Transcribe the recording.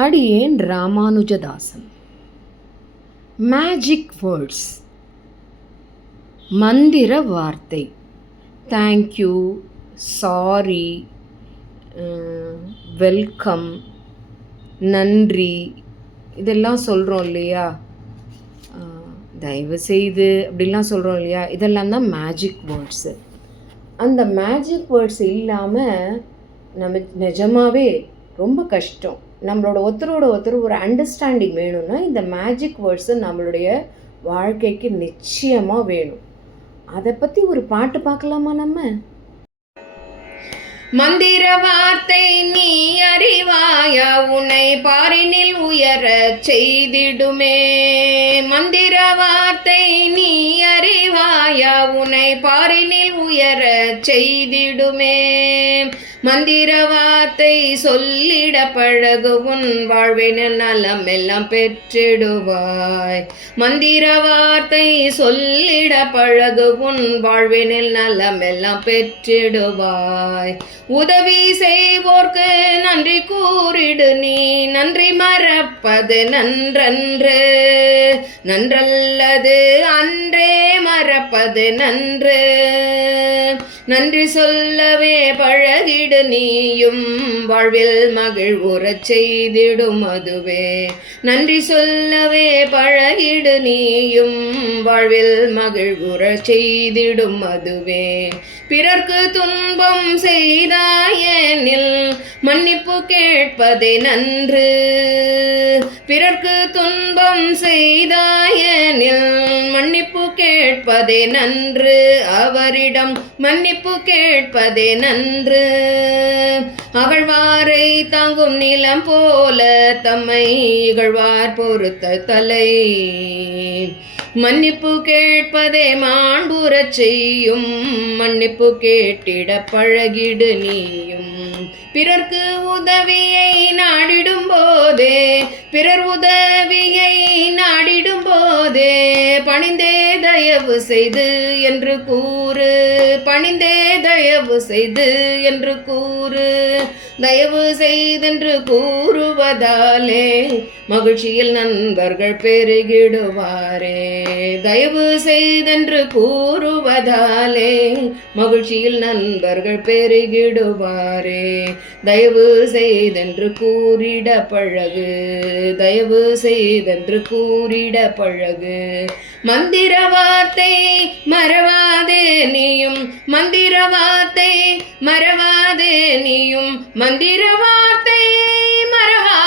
அடியேன் Ramanujadasan. Magic words, மந்திர வார்த்தை. தேங்க்யூ, சாரி, வெல்கம், நன்றி, இதெல்லாம் சொல்கிறோம் இல்லையா? தயவு செய்து அப்படிலாம் சொல்கிறோம் இல்லையா? இதெல்லாம் தான் மேஜிக் வேர்ட்ஸு. அந்த மேஜிக் வேர்ட்ஸ் இல்லாமல் நம்ம நிஜமாகவே ரொம்ப கஷ்டம். நம்மளோட ஒருத்தரோட ஒருத்தர் ஒரு அண்டர்ஸ்டாண்டிங் வேணும்னா இந்த மேஜிக் வேர்ட்ஸு நம்மளுடைய வாழ்க்கைக்கு நிச்சயமாக வேணும். அதை பற்றி ஒரு பாட்டு பார்க்கலாமா நம்ம? மந்திர வார்த்தை நீ அறிவாயா, உன்னை பாரினில் உயர செய்திடுமே. மந்திர வார்த்தை நீ அறிவாயா, உன்னை பாரினில் உயர செய்திடுமே. மந்திர வார்த்தை சொல்லிட பழகு, உன் வாழ்வினில் நலம் எல்லாம் பெற்றிடுவாய். மந்திர வார்த்தை சொல்லிட பழகு, உன் வாழ்வினில் நலம் எல்லாம் பெற்றிடுவாய். உதவி செய்வோர்க்கு நன்றி கூறிடு, நீ நன்றி மறப்பது நன்றன்று. நன்றல்லது அன்றே மறப்பது நன்று. நன்றி சொல்லவே பழகிடு, நீயும் வாழ்வில் மகிழ்வுறச் செய்திடும் அதுவே. நன்றி சொல்லவே பழகிடு, நீயும் வாழ்வில் மகிழ்வுறச் செய்திடும் அதுவே. பிறர்க்கு துன்பம் செய்தாயெனில் மன்னிப்பு கேட்பதே நன்று. பிறர்க்கு துன்பம் செய்தாயெனில் மன்னிப்பு கேட்பதே நன்று. அவரிடம் மன்னிப்பு கேட்பதே நன்று. அகழ்வாரை தாங்கும் நிலம் போல தம்மை இகழ்வார் பொறுத்த தலை. மன்னிப்பு கேட்பதே மாண்புறச் செய்யும், மன்னிப்பு கேட்டிட பழகிடு நீயும். பிறர்க்கு உதவியை நாடிடும் போதே, பிறர் உதவியை நாடிடும் போதே பணிந்தே தயவு செய்து என்று கூறு. பணிந்தே தயவு செய்து என்று கூறு. தயவு செய்தென்று கூறுவதாலே மகிழ்ச்சியில் நண்பர்கள் பெருகிடுவாரே. தயவு செய்தென்று கூறுவதாலே மகிழ்ச்சியில் நண்பர்கள் பெருகிடுவாரே. தயவு செய்தென்று கூறிட பழகு. தயவு செய்தென்று கூறிட பழகு. மந்திர வார்த்தை மறவாதே நீயும். மந்திர வார்த்தை மறவாதே நீயும். மந்திர வார்த்தை மறவா